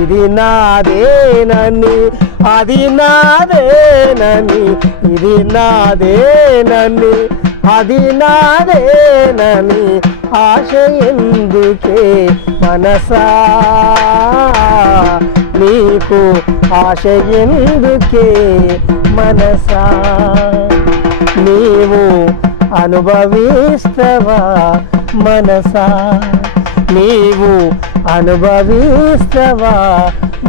ఇది నాదేనని అది నాదేనని ఇది నాదేనని అది నాదేనని ఆశ ఎందుకే మనసా నీకు ఆశ ఎందుకే మనసా నీవు అనుభవిస్తవా మనసా నీవు అనుభవిస్తవా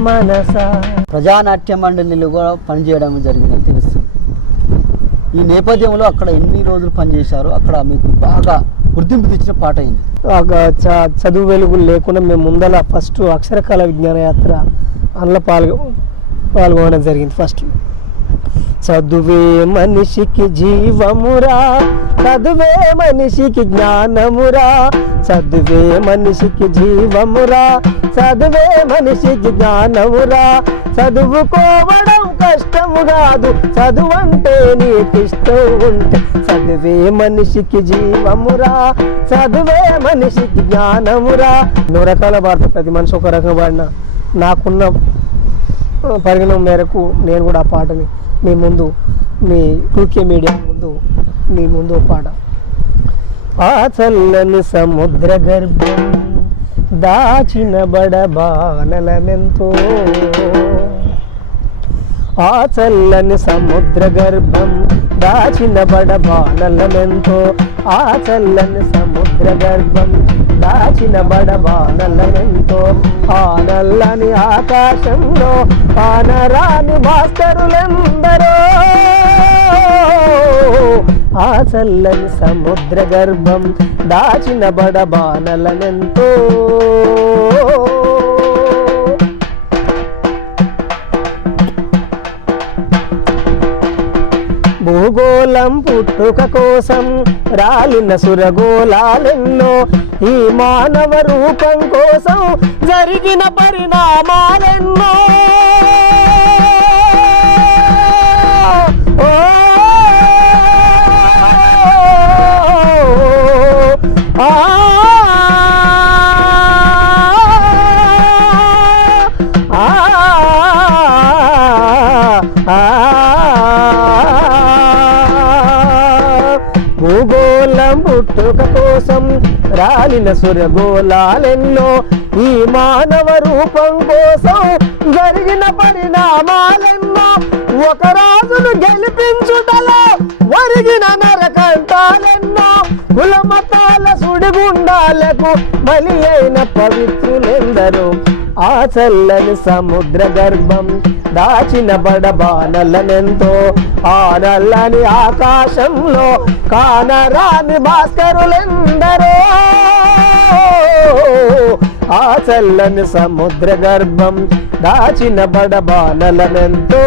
మనసా. ప్రజానాట్య మండలిలో కూడా పనిచేయడం జరిగిందని తెలుస్తుంది. ఈ నేపథ్యంలో అక్కడ ఎన్ని రోజులు పనిచేశారు, అక్కడ మీకు బాగా గుర్తింపు తెచ్చిన పాట అయింది? చదువు వెలుగులు లేకుండా మేము ముందల ఫస్ట్ అక్షరకళ విజ్ఞాన యాత్ర అందులో పాల్గొనడం జరిగింది. ఫస్ట్ చదువే మనిషికి జీవమురా చదువే మనిషికి జ్ఞానమురా చదువే మనిషికి జీవమురా చదువే మనిషికి జ్ఞానమురా చదువుకోవడం కష్టము కాదు చదువంటే నీకిష్టం ఉంటే చదువే మనిషికి జీవమురా చదువే మనిషికి జ్ఞానమురా. 100 రకాల భారత ప్రతి మనిషి ఒక రకం పాడిన నాకున్న పరిగణం మేరకు నేను కూడా ఆ పాటని మీ ముందు మీ 2K మీడియా ముందు మీ ముందు పాట. ఆ చల్లని సముద్ర గర్భం దాచిన బడబానలమెంతో ఆ చల్లని సముద్ర గర్భం దాచిన బడబానలమెంతో ఆ చల్లని సముద్ర గర్భం దాచిన బడబానలమెంతో ఆ నల్లని ఆకాశంలో పానరాని భాస్కరులెందరో ఆ చల్లని సముద్ర గర్భం దాచిన బడబానలమెంతో. భూగోళం పుట్టుక కోసం రాలిన సురగోళాలెన్నో ఈ మానవ రూపం కోసం జరిగిన పరిణామాలెన్నో భూగోళం పుట్టుక కోసం రాలిన సురగోళాలెన్నో ఈ మానవ రూపం కోసం జరిగిన పరిణామాలెన్నో ఒక రాజును గెలిపించుటలో ఒరిగిన నరకంటాలెన్నో కులమతాల సుడిగుండాలకు బలి అయిన పవిత్రులెందరూ ఆ చల్లని సముద్ర గర్భం దాచిన బడబానలనెంతో ఆ నల్లని ఆకాశంలో కానరాని భాస్కరులెందరో ఆ చల్లని సముద్ర గర్భం దాచిన బడబానలనెంతో.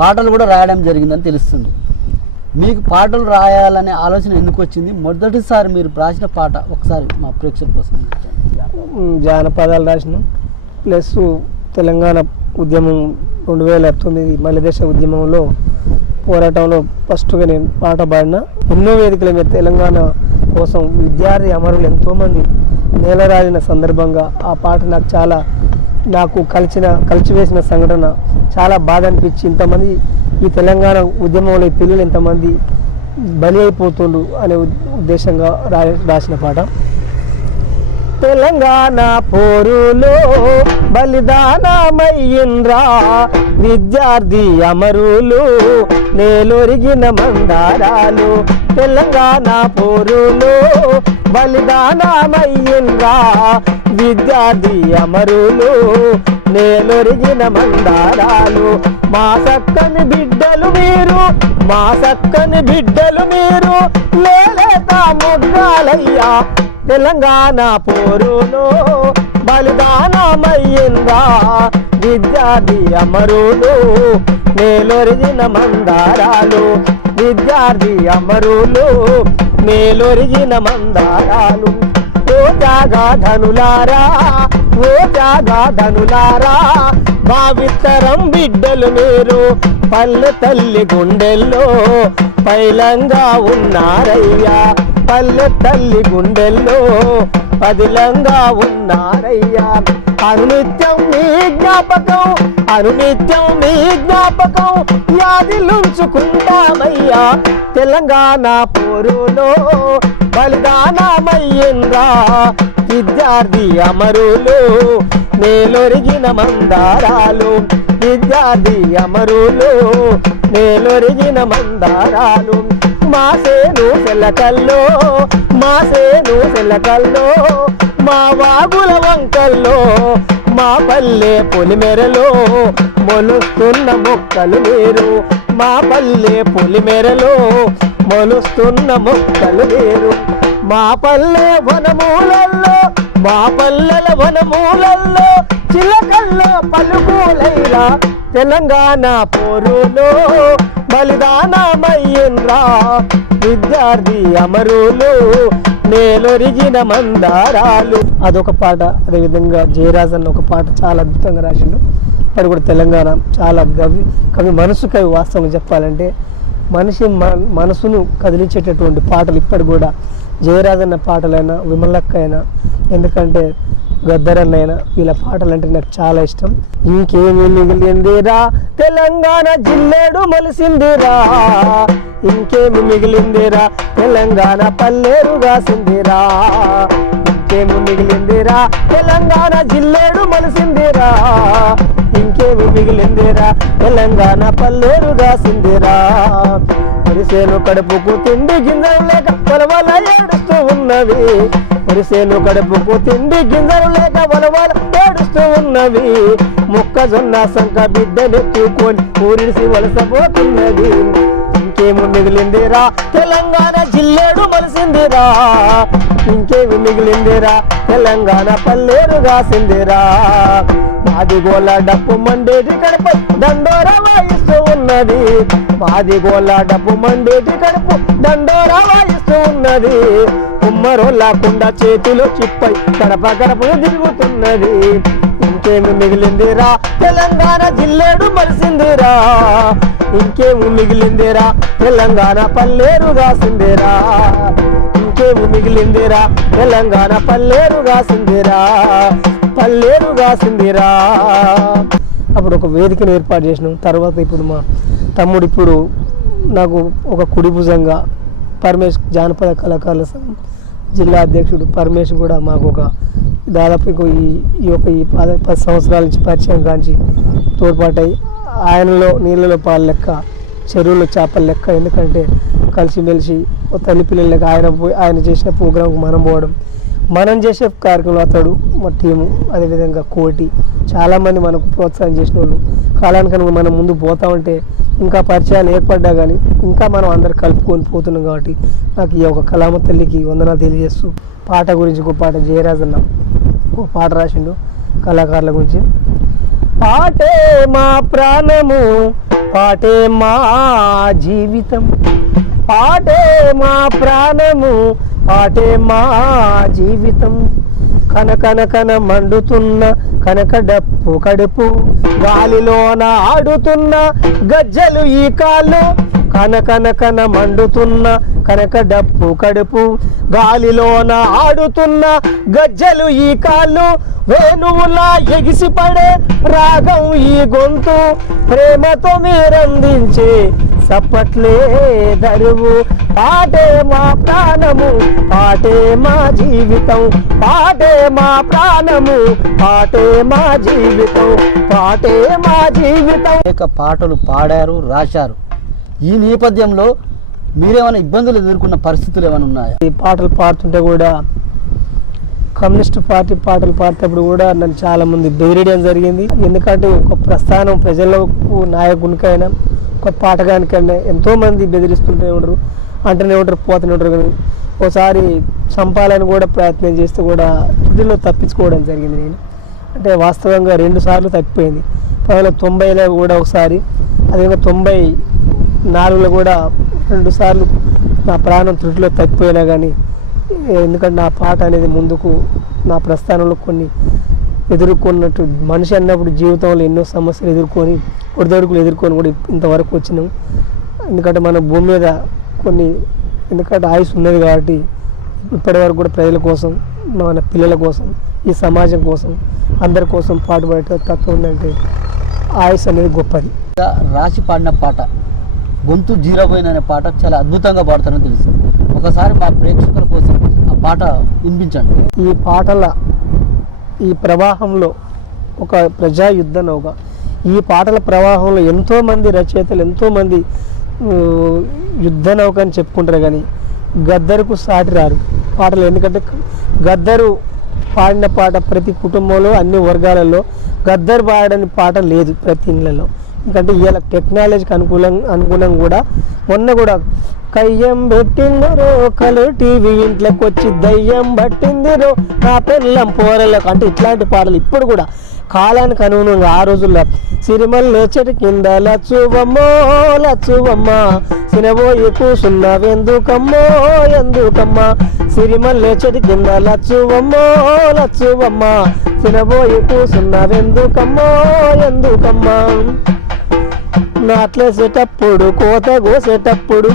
పాటలు కూడా రాయడం జరిగిందని తెలుస్తుంది. మీకు పాటలు రాయాలనే ఆలోచన ఎందుకు వచ్చింది? మొదటిసారి మీరు రాసిన పాట ఒకసారి మా ప్రేక్షకుల కోసం. జానపదాలు రాసిన ప్లస్ తెలంగాణ ఉద్యమం 2009 మలిదశ ఉద్యమంలో పోరాటంలో ఫస్ట్గా నేను పాట పాడిన. ఎన్నో వేదికల మీద తెలంగాణ కోసం విద్యార్థి అమరులు ఎంతోమంది నేలరాలిన సందర్భంగా ఆ పాట నాకు కలిసివేసిన సంఘటన చాలా బాధ అనిపించి, ఇంతమంది ఈ తెలంగాణ ఉద్యమంలో ఈ పిల్లలు ఎంతమంది బలి అయిపోతుండు అనే ఉద్దేశంగా రాసిన పాట. తెలంగాణ పోరులో బలిదానమయ్యిండ్రా విద్యార్థి అమరులు నేలొరిగిన మందారాలు. తెలంగాణ పోరులో బలిదానమయ్యిండ్రా విద్యార్థి అమరులు నేలొరిగిన మందారాలు మా చక్కని బిడ్డలు మీరు మా చక్కని బిడ్డలు మీరు లేలేత మొగ్గాలయ్యా తెలంగాణ పోరులో బలిదానమయ్యిండ్రా విద్యార్థి అమరులు నేలొరిగిన మందారాలు విద్యార్థి అమరులు నేలొరిగిన మందారాలు ఓ త్యాగధనులారా ఓ త్యాగధనులారా భావితరం బిడ్డలు మీరు పల్లె తల్లి గుండెల్లో పైలంగా ఉన్నారయ్యా పల్లె తల్లి గుండెల్లో పదిలంగా ఉన్నారయ్యా అనునిత్యం మీ జ్ఞాపకం అనునిత్యం మీ జ్ఞాపకం యాదిలుంచుకుంటామయ్యా తెలంగాణ పోరులో బలిదానమయ్యిండ్రా విద్యార్థి అమరులు నేలొరిగిన మందారాలు విద్యార్థి అమరులు నేలొరిగిన మందారాలు మాసేను సెలకల్లో మాసేను సెలకల్లో మా వాగుల వంకల్లో మా పల్లె పొలిమెరలో మొలుస్తున్న మొక్కలు మీరు మా పల్లె పొలిమెరలో మొలుస్తున్న మొక్కలు మీరు మా పల్లె వనమూలల్లో మా పల్లెల వనమూలల్లో చిలకల్లో పలుకులైలా తెలంగాణ పోరులో బలిదానమయ్యిండ్రా విద్యార్థి అమరులు నేలొరిగిన మందారాలు అదొక పాట. అదేవిధంగా జయరాజ్ అన్న ఒక పాట చాలా అద్భుతంగా రాసిండు. అది కూడా తెలంగాణ చాలా కవి మనసు కవి. వాస్తవం చెప్పాలంటే మనిషి మనసును కదిలించేటటువంటి పాటలు ఇప్పటి కూడా జయరాజ్ అన్న పాటలైనా విమలక్క అయినా ఎందుకంటే గద్దరన్నైనా వీళ్ళ పాటలు అంటే నాకు చాలా ఇష్టం. ఇంకేమి మిగిలిందిరా తెలంగాణ జిల్లేడు మలిసిందిరా ఇంకేమి మిగిలిందిరా తెలంగాణ పల్లేరు కాసిందిరా ఇంకేమి మిగిలిందిరా తెలంగాణ జిల్లేడు మలిసిందిరా ఇంకేమి మిగిలిందిరా తెలంగాణ పల్లేరు కాసిందిరా వరిసేను కడుపుకు తిండి గింజలు లేక వలవల ఏడుస్తూ ఉన్నవి వరిసేను కడుపుకు తిండి గింజలు లేక వలవల ఏడుస్తూ ఉన్నవి మొక్కజొన్న సంక బిడ్డనెత్తుకొని ఊరిసి వలసపోతున్నది ఇంకేమి మిగిలిందిరా తెలంగాణ జిల్లేడు మలిసిందిరా ఇంకేమి మిగిలిందిరా తెలంగాణ పల్లేరు కాసిందిరా మాదిగోల డప్పు మండేటి కడుపు దండోరా వాయిస్తూ ఉన్నది మాదిగోల డప్పు మండేటి కడుపు దండోరా వాయిస్తూ ఉన్నది కుమ్మరోళ్ళ కుండ చేతిలో చిప్పై కడప కడపను తిరుగుతున్నది ఇంకేమి మిగిలిందిరా తెలంగాణ జిల్లేడు మలిసిందిరా ఇంకేమి మిగిలిందిరా తెలంగాణ పల్లేరు కాసిందిరా ఇంకేమి మిగిలిందిరా తెలంగాణ పల్లేరు కాసిందిరా పల్లేరు కాసిందిరా. అప్పుడు ఒక వేదికను ఏర్పాటు చేసినాం. తర్వాత ఇప్పుడు మా తమ్ముడు ఇప్పుడు నాకు ఒక కుడి భుజంగా పరమేశ్ జానపద కళాకారుల సంఘం జిల్లా అధ్యక్షుడు పరమేశ్ కూడా మాకు ఒక దాదాపు ఈ 10 సంవత్సరాల నుంచి పరిచయం కాంచి తోడ్పాటై ఆయనలో నీళ్ళలో పాలు లెక్క చెరువులో చేపల లెక్క ఎందుకంటే కలిసిమెలిసి తల్లి పిల్లల లెక్క ఆయన చేసిన ప్రోగ్రాంకు మనం పోవడం మనం చేసే కార్యక్రమంలో అతడు మా టీము అదేవిధంగా కోటి చాలామంది మనకు ప్రోత్సాహం చేసిన వాళ్ళు కాలానికి మనం ముందు పోతా ఉంటే ఇంకా పరిచయాలు ఏర్పడ్డా కానీ ఇంకా మనం అందరు కలుపుకొని పోతున్నాం కాబట్టి నాకు ఈ ఒక కళామ తల్లికి వందనాలు తెలియజేస్తూ పాట గురించి ఒక పాట జయరాజ్ అన్న ఒక పాట రాసిండు కళాకారుల గురించి. పాటే మా ప్రాణము పాటే మా జీవితం పాటే మా ప్రాణము పాటే మా జీవితం కనకన మండుతున్న కనక డప్పు కడుపు గాలిలోన ఆడుతున్న గజ్జలు ఈ కాళ్ళు కనకన మండుతున్న కనక డప్పు కడుపు గాలిలోన ఆడుతున్న గజ్జలు ఈ కాళ్ళు వేణువులా ఎగిసిపడే రాగం ఈ గొంతు ప్రేమతో మీరందించే చప్పట్లే దరువు పాటే మా ప్రాణము పాటే మా జీవితం పాటే మా ప్రాణము పాటే మా జీవితం పాటే మా జీవితం. అనేక పాటలు పాడారు రాశారు. ఈ నేపథ్యంలో మీరేమైనా ఇబ్బందులు ఎదుర్కొన్న పరిస్థితులు ఏమైనా ఉన్నాయా? ఈ పాటలు పాడుతుంటే కూడా కమ్యూనిస్ట్ పార్టీ పాటలు పాడేటప్పుడు కూడా నన్ను చాలామంది బెదిరియడం జరిగింది. ఎందుకంటే ఒక ప్రస్థానం ప్రజలకు నాయకునికైనా ఒక పాటగానికైనా ఎంతోమంది బెదిరిస్తుంటే ఉంటారు, అంటూనే ఉంటారు, పోతూనే ఉంటారు. కానీ ఒకసారి చంపాలని కూడా ప్రయత్నం చేస్తే కూడా తుదిలో తప్పించుకోవడం జరిగింది. నేను అంటే వాస్తవంగా 2 సార్లు తప్పిపోయింది. 1990లో కూడా ఒకసారి, అదేవిధంగా 94లో కూడా 2 సార్లు నా ప్రాణం త్రుటిలో తప్పిపోయినా కానీ, ఎందుకంటే నా పాట అనేది ముందుకు నా ప్రస్థానంలో కొన్ని ఎదుర్కొన్నట్టు మనిషి అన్నప్పుడు జీవితంలో ఎన్నో సమస్యలు ఎదుర్కొని ఒడిదొడుకులు ఎదుర్కొని కూడా ఇంతవరకు వచ్చినాం. ఎందుకంటే మన భూమి మీద కొన్ని, ఎందుకంటే ఆయుష్ ఉన్నది కాబట్టి ఇప్పటివరకు కూడా ప్రజల కోసం, మన పిల్లల కోసం, ఈ సమాజం కోసం, అందరి కోసం పాటుపడే తత్వం ఉందంటే ఆయుష్ అనేది గొప్పది. రాసి పాడిన పాట గొంతు జీరబోయిన అనే పాట చాలా అద్భుతంగా పాడతారని తెలుసు. ఒకసారి మా ప్రేక్షకుల కోసం ఆ పాట వినిపించండి. ఈ పాటల ఈ ప్రవాహంలో ఒక ప్రజా యుద్ధ నౌక, ఈ పాటల ప్రవాహంలో ఎంతోమంది రచయితలు, ఎంతోమంది యుద్ధ నౌక అని చెప్పుకుంటారు. కానీ గద్దరుకు సాటి రారు పాటలు. ఎందుకంటే గద్దరు పాడిన పాట ప్రతి కుటుంబంలో, అన్ని వర్గాలలో గద్దరు పాడని పాట లేదు ప్రతి ఇళ్ళలో. ఎందుకంటే ఇవాళ టెక్నాలజీకి అనుగుణంగా కూడా మొన్న కూడా కయ్యం పెట్టిందరో కలు టీవీ ఇంట్లోకి వచ్చి దయ్యం పట్టిందిరో నా పెళ్ళం పోరలకు అంటే ఇట్లాంటి పాటలు ఇప్పుడు కూడా కాలానికి అనుగుణంగా ఆ రోజుల్లో సిరిమల్ల చెట్టు కింద లచ్చువమ్మో లచ్చువమ్మ సినబోయి కూసున్నావెందుకమ్మో ఎందుకమ్మా సిరిమల్ల చెట్టు కింద లచ్చువమ్మో లచ్చువమ్మ సినబోయి కూసున్నావెందుకమ్మో ఎందుకమ్మా నాట్లేసేటప్పుడు కోత కోసేటప్పుడు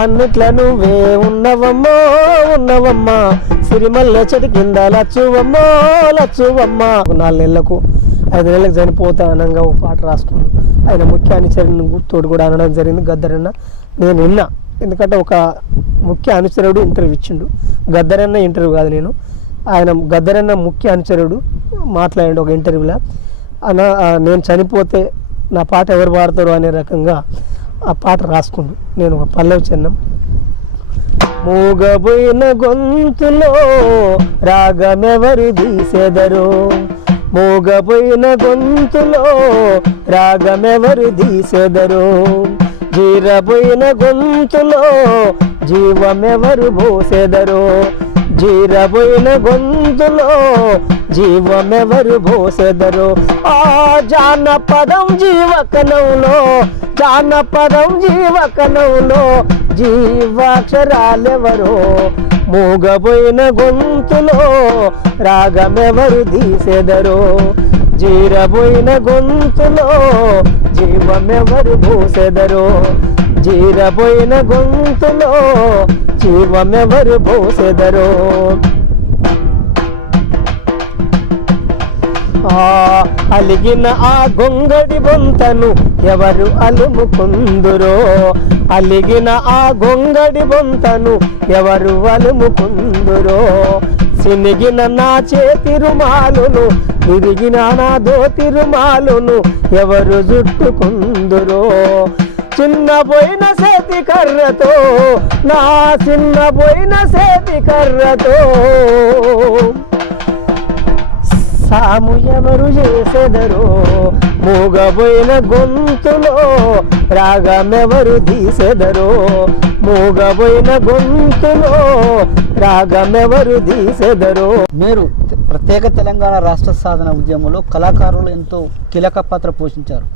అన్నిట్ల నువ్వే ఉన్నవమ్మో ఉన్నవమ్మా సిరిమల్ల చెట్టు కింద లచ్చువమ్మో లచ్చువమ్మా 4 నెలలకు 5 నెలలకు చనిపోతా అనంగా ఒక పాట రాసుకున్నాను. ఆయన ముఖ్య అనుచరుని తోడు కూడా అనడం జరిగింది. గద్దరన్న నేను విన్నా, ఎందుకంటే ఒక ముఖ్య అనుచరుడు ఇంటర్వ్యూ ఇచ్చిండు. గద్దరన్న ఇంటర్వ్యూ కాదు, ఆయన గద్దరన్న ముఖ్య అనుచరుడు మాట్లాడండి ఒక ఇంటర్వ్యూలో. నేను చనిపోతే నా పాట ఎవరు పాడతారు అనే రకంగా ఆ పాట రాసుకుండు. నేను ఒక పల్లవి చిన్నం. మూగబోయిన గొంతులో రాగమెవరు తీసెదరో మూగబోయిన గొంతులో రాగమెవరు తీసెదరో జీరబోయిన గొంతులో జీవమెవరు పోసెదరో జీరబోయిన గొంతులో జీవమెవరు పోసెదరో ఆ జానపదం జీవకణంలో జానపదం జీవకణంలో జీవాక్షరాలెవరో మూగబోయిన గొంతులో రాగమెవరు తీసెదరో జీరబోయిన గొంతులో జీవమెవరు పోసెదరో జీరబోయిన గొంతులో జీవమెవరు పోసెదరో అలిగిన ఆ గొంగడి బొంతను ఎవరు అలుముకుందురో అలిగిన ఆ గొంగడి బొంతను ఎవరు అలుముకుందురో సినిగిన నా చేతి రుమాలును విరిగిన నా దోతి రుమాలును ఎవరు జుట్టుకుందురో చిన్నబోయిన చేతి కర్రతో నా చిన్నబోయిన చేతి కర్రతో సాము ఎవరు చేసెదరో మూగబోయిన గొంతులో రాగమెవరు తీసెదరో మూగబోయిన గొంతులో రాగమెవరు తీసెదరో. మీరు ప్రత్యేక తెలంగాణ రాష్ట్ర సాధన ఉద్యమంలో కళాకారులు ఎంతో కీలక పాత్ర పోషించారు.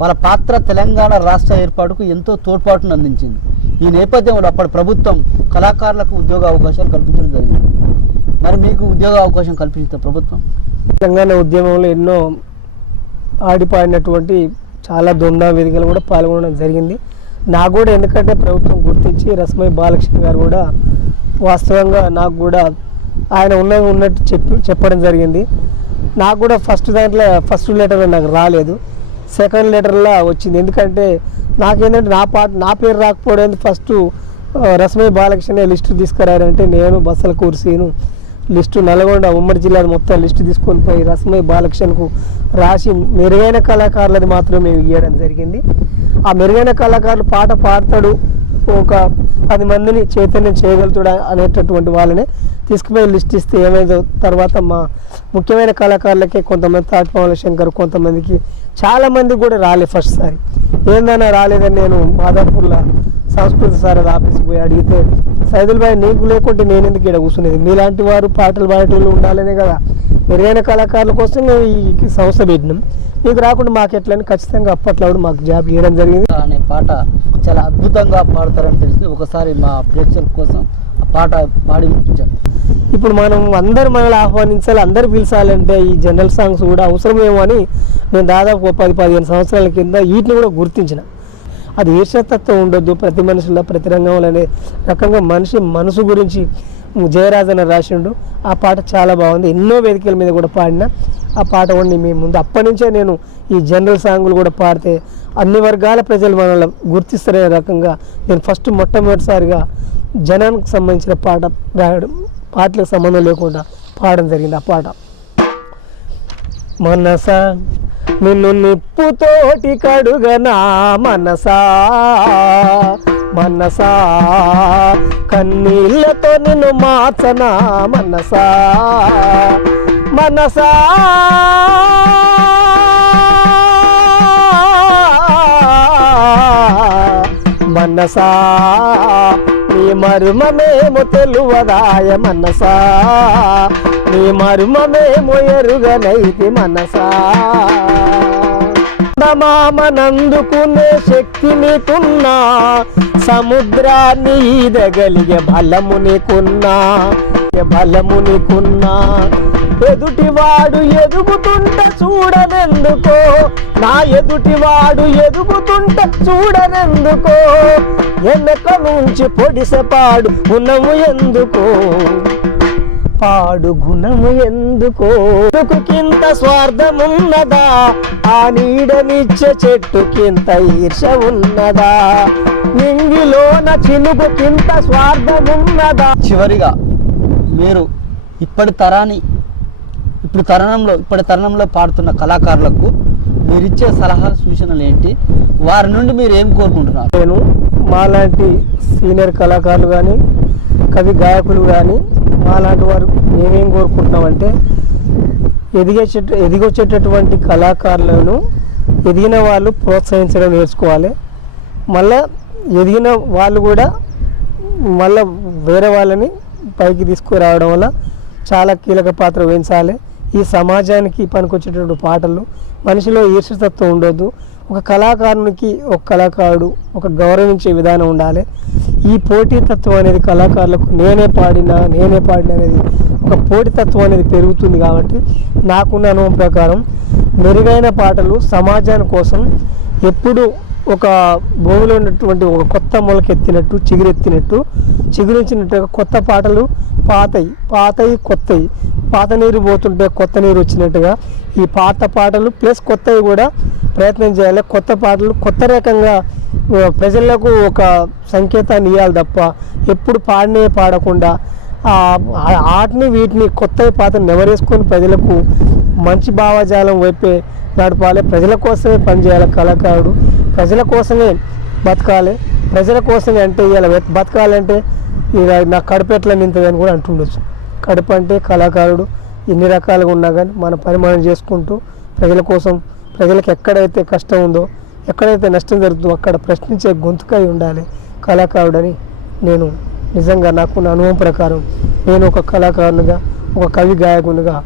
వాళ్ళ పాత్ర తెలంగాణ రాష్ట్ర ఏర్పాటుకు ఎంతో తోడ్పాటును అందించింది. ఈ నేపథ్యంలో అప్పటి ప్రభుత్వం కళాకారులకు ఉద్యోగ అవకాశాలు కల్పించడం జరిగింది. మరి మీకు ఉద్యోగ అవకాశం కల్పించిన ప్రభుత్వం? తెలంగాణ ఉద్యమంలో ఎన్నో ఆడిపాడినటువంటి చాలా దొండా వేదికలు కూడా పాల్గొనడం జరిగింది. నాకు కూడా ఎందుకంటే ప్రభుత్వం గుర్తించి రస్మయ్య బాలకృష్ణ గారు కూడా వాస్తవంగా నాకు కూడా ఆయన ఉన్నట్టు చెప్పడం జరిగింది. నాకు కూడా ఫస్ట్ లెటర్ నాకు రాలేదు, సెకండ్ లెటర్లో వచ్చింది. ఎందుకంటే నాకేంటంటే నా పేరు రాకపోవడం ఫస్ట్ రస్మయ్య బాలకృష్ణ లిస్టు తీసుకురారంటే నేను బస్సుల కుర్సీను లిస్టు నల్గొండ ఉమ్మడి జిల్లా మొత్తం లిస్టు తీసుకొని పోయి రస్మయ్య బాలకృష్ణకు రాసి మెరుగైన కళాకారులది మాత్రమే ఇవ్వడం జరిగింది. ఆ మెరుగైన కళాకారులు పాట పాడతాడు ఒక 10 మందిని చైతన్యం చేయగలుగుతాడా అనేటటువంటి వాళ్ళని తీసుకుపోయి లిస్ట్ ఇస్తే ఏమైందో తర్వాత మా ముఖ్యమైన కళాకారులకే కొంతమంది తాటిపాముల శంకర్ కొంతమందికి చాలామంది కూడా రాలే ఫస్ట్ సారి ఏందన్నా రాలేదని నేను మాదాపూర్లో సంస్కృతి సార్ ఆఫీస్కి పోయి అడిగితే సైదుల్ భాయ్ నీకు లేకుంటే నేను ఎందుకు ఇక్కడ కూర్చునేది మీలాంటి వారు పాటలు పాడేటోళ్ళు ఉండాలనే కదా మెరుగైన కళాకారుల కోసం మేము ఈ సంస్థ పెట్టినాం మీకు రాకుండా మాకు ఎట్లని ఖచ్చితంగా అప్పట్లో మాకు జాబ్ ఇవ్వడం జరిగింది అనే పాట చాలా అద్భుతంగా పాడతారని తెలిసింది. ఒకసారి మా ప్రేక్షకుల కోసం ఆ పాట పాడి వినిపించండి. ఇప్పుడు మనం అందరు మనల్ని ఆహ్వానించాలి అందరు పిలిచాలంటే ఈ జనరల్ సాంగ్స్ కూడా అవసరమేమో అని నేను దాదాపు 10-15 సంవత్సరాల కింద వీటిని కూడా గుర్తించిన. అది ఈర్ష్యతత్వం ఉండొద్దు ప్రతి మనిషిలో ప్రతి రంగంలో అనే రకంగా మనిషి మనసు గురించి జయరాజన రాసిండు. ఆ పాట చాలా బాగుంది. ఎన్నో వేదికల మీద కూడా పాడిన ఆ పాట కూడా మీ ముందు అప్పటి నుంచే నేను ఈ జనరల్ సాంగులు కూడా పాడితే అన్ని వర్గాల ప్రజలు మనల్ని గుర్తిస్తారనే రకంగా నేను ఫస్ట్ మొట్టమొదటిసారిగా జనానికి సంబంధించిన పాట రాయడం పాటలకు సంబంధం లేకుండా పాడడం జరిగింది. ఆ పాట మనసా నిన్ను నిప్పుతోటి కడుగనా మనసా మనసా కన్నీళ్ళతో నిన్ను మార్చనా మనసా మనసా మనసా నీ మర్మమేమో తెలువదాయ మనసా నీ మర్మమేమో ఎరుగనైతి మనసా మామనందుకునే శక్తి నీకున్నా సముద్రాన్ని ఈదగలిగే బలము నీకున్నా ఎదుటివాడు ఎదుగుతుంట చూడనెందుకో నా ఎదుటివాడు ఎదుగుతుంట చూడనెందుకో వెనక నుంచి పొడిసె పాడు గుణము ఎందుకో పాడు గుణము ఎందుకో కింత స్వార్థమున్నదా ఆ నీడనిచ్చే చెట్టుకింత ఈర్ష ఉన్నదా నింగిలోన చినుకుకింత స్వార్థమున్నదా. చివరిగా మీరు ఇప్పటి తరుణంలో పాడుతున్న కళాకారులకు మీరిచ్చే సలహాలు సూచనలు ఏంటి? వారి నుండి మీరు ఏం కోరుకుంటున్నారు? నేను మాలాంటి సీనియర్ కళాకారులు కానీ కవి గాయకులు కానీ మాలాంటి వారు మేమేం కోరుకుంటున్నామంటే ఎదిగొచ్చేటటువంటి కళాకారులను ఎదిగిన వాళ్ళు ప్రోత్సహించడం నేర్చుకోవాలి. మళ్ళీ ఎదిగిన వాళ్ళు కూడా మళ్ళీ వేరే వాళ్ళని పైకి తీసుకురావడం వల్ల చాలా కీలక పాత్ర వహించాలి. ఈ సమాజానికి పనికొచ్చేటటువంటి పాటలు మనిషిలో ఈర్ష్యతత్వం ఉండొద్దు. ఒక కళాకారునికి ఒక కళాకారుడు ఒక గౌరవించే విధానం ఉండాలి. ఈ పోటీతత్వం అనేది కళాకారులకు నేనే పాడిన అనేది ఒక పోటీతత్వం అనేది పెరుగుతుంది. కాబట్టి నాకున్న అనుభవం ప్రకారం మెరుగైన పాటలు సమాజాని కోసం ఎప్పుడు ఒక భూమిలో ఉన్నటువంటి ఒక కొత్త మొలకెత్తినట్టు చిగురించినట్టుగా కొత్త పాటలు పాతయి కొత్తవి పాత నీరు పోతుంటే కొత్త నీరు వచ్చినట్టుగా ఈ పాత పాటలు ప్లస్ కొత్తవి కూడా ప్రయత్నం చేయాలి. కొత్త పాటలు కొత్త రకంగా ప్రజలకు ఒక సంకేతాన్ని ఇవ్వాలి తప్ప ఎప్పుడు పాడకుండా ఆటిని వీటిని కొత్తవి పాతని నెవరేసుకొని ప్రజలకు మంచి భావజాలం వైపే నడపాలి. ప్రజల కోసమే పనిచేయాలి కళాకారుడు. ప్రజల కోసమే బతకాలి. ప్రజల కోసమే అంటే ఇలా బతకాలంటే ఇక నా కడుపు ఎట్లా నింతదని కూడా అంటుండొచ్చు. కడుపు అంటే కళాకారుడు ఎన్ని రకాలుగా ఉన్నా కానీ మన పని మనం చేసుకుంటూ ప్రజల కోసం ప్రజలకు ఎక్కడైతే కష్టం ఉందో ఎక్కడైతే నష్టం జరుగుతుందో అక్కడ ప్రశ్నించే గొంతుకై ఉండాలి కళాకారుడని నేను నిజంగా నాకున్న అనుభవం ప్రకారం నేను ఒక కళాకారునిగా ఒక కవి గాయకునిగా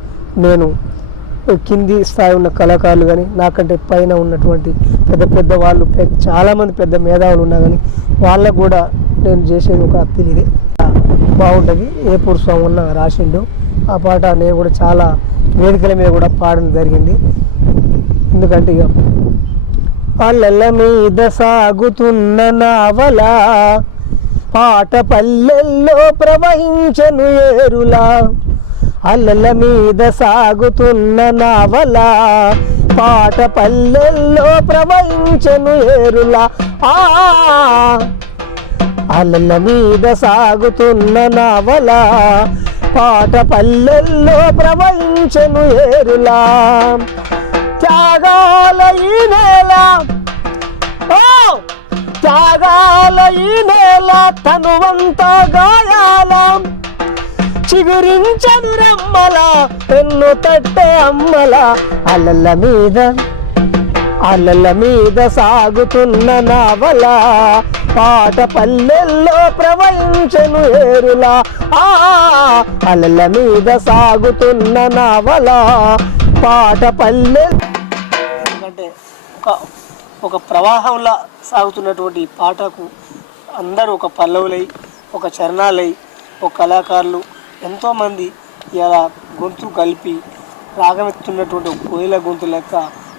నేను కింది స్థాయి ఉన్న కళాకారులు కానీ నాకంటే పైన ఉన్నటువంటి పెద్ద వాళ్ళు చాలామంది పెద్ద మేధావులు ఉన్నా కానీ వాళ్ళకు కూడా నేను చేసేది ఒక అప్పీల్ ఇదే బాగుంటుంది. ఏపూరు స్వామి ఉన్న రాసిండు ఆ పాట నేను కూడా చాలా వేదికల మీద కూడా పాడడం జరిగింది. ఎందుకంటే ఇక అల్లల మీద సాగుతున్న నావల పాట పల్లెల్లో ప్రవహించను ఏరులా అల్లల మీద సాగుతున్న నావల పాట పల్లెల్లో ప్రవహించను ఏరులా అల్లల మీద సాగుతున్న నావల పాట పల్లెల్లో ప్రవహించను ఏరులా త్యాగాల ఈ నేల త్యాగాల ఈ నేల తనువంతా గాయాల చిగురించను రమ్మల ఎన్ను తట్టే అమ్మల అలల మీద సాగుతున్న నావల పాట పల్లెల్లో ప్రవహించెను ఏరులా అలల మీద సాగుతున్న నావల పాట పల్లె ఎందుకంటే ఒక ప్రవాహంలా సాగుతున్నటువంటి ఈ పాటకు అందరూ ఒక పల్లవులై ఒక చరణాలై ఒక కళాకారులు ఎంతోమంది ఇలా గొంతు కలిపి రాగమెత్తున్నటువంటి కోయిల గొంతు లెక్క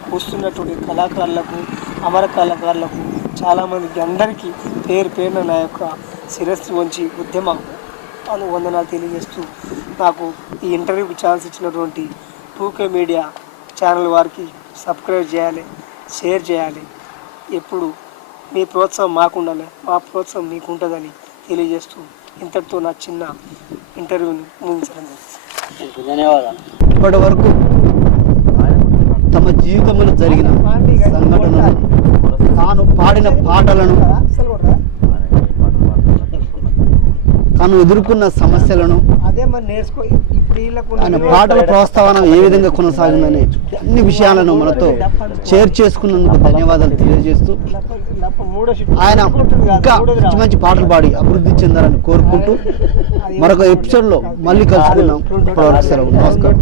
కూస్తున్నటువంటి కళాకారులకు అమర కళాకారులకు చాలామందికి అందరికీ పేరున నా యొక్క శిరస్సు వంచి ఉద్యమ వందనాలు తెలియజేస్తూ నాకు ఈ ఇంటర్వ్యూకి ఛాన్స్ ఇచ్చినటువంటి 2K మీడియా ఛానల్ వారికి సబ్స్క్రైబ్ చేయాలి, షేర్ చేయాలి. ఎప్పుడు మీ ప్రోత్సాహం మాకుండాలి, మా ప్రోత్సాహం మీకు ఉంటుందని తెలియజేస్తూ ఇంతటితో నా చిన్న ఇంటర్వ్యూని ముగించడం జరిగింది. ధన్యవాదాలు. ఇప్పటి వరకు తమ జీవితంలో జరిగిన సంఘటనలు, తాను పాడిన పాటలను, తాను ఎదుర్కొన్న సమస్యలను, ఆయన పాటల ప్రోత్సాహం ఏ విధంగా కొనసాగిందని అన్ని విషయాలను మనతో షేర్ చేసుకున్నందుకు ధన్యవాదాలు తెలియజేస్తూ ఆయన ఇంకా మంచి మంచి పాటలు పాడి అభివృద్ధి చెందాలని కోరుకుంటూ మరొక ఎపిసోడ్లో మళ్ళీ కలుసుకున్నాం. ఇప్పటివరకు సెలవు. నమస్కారం.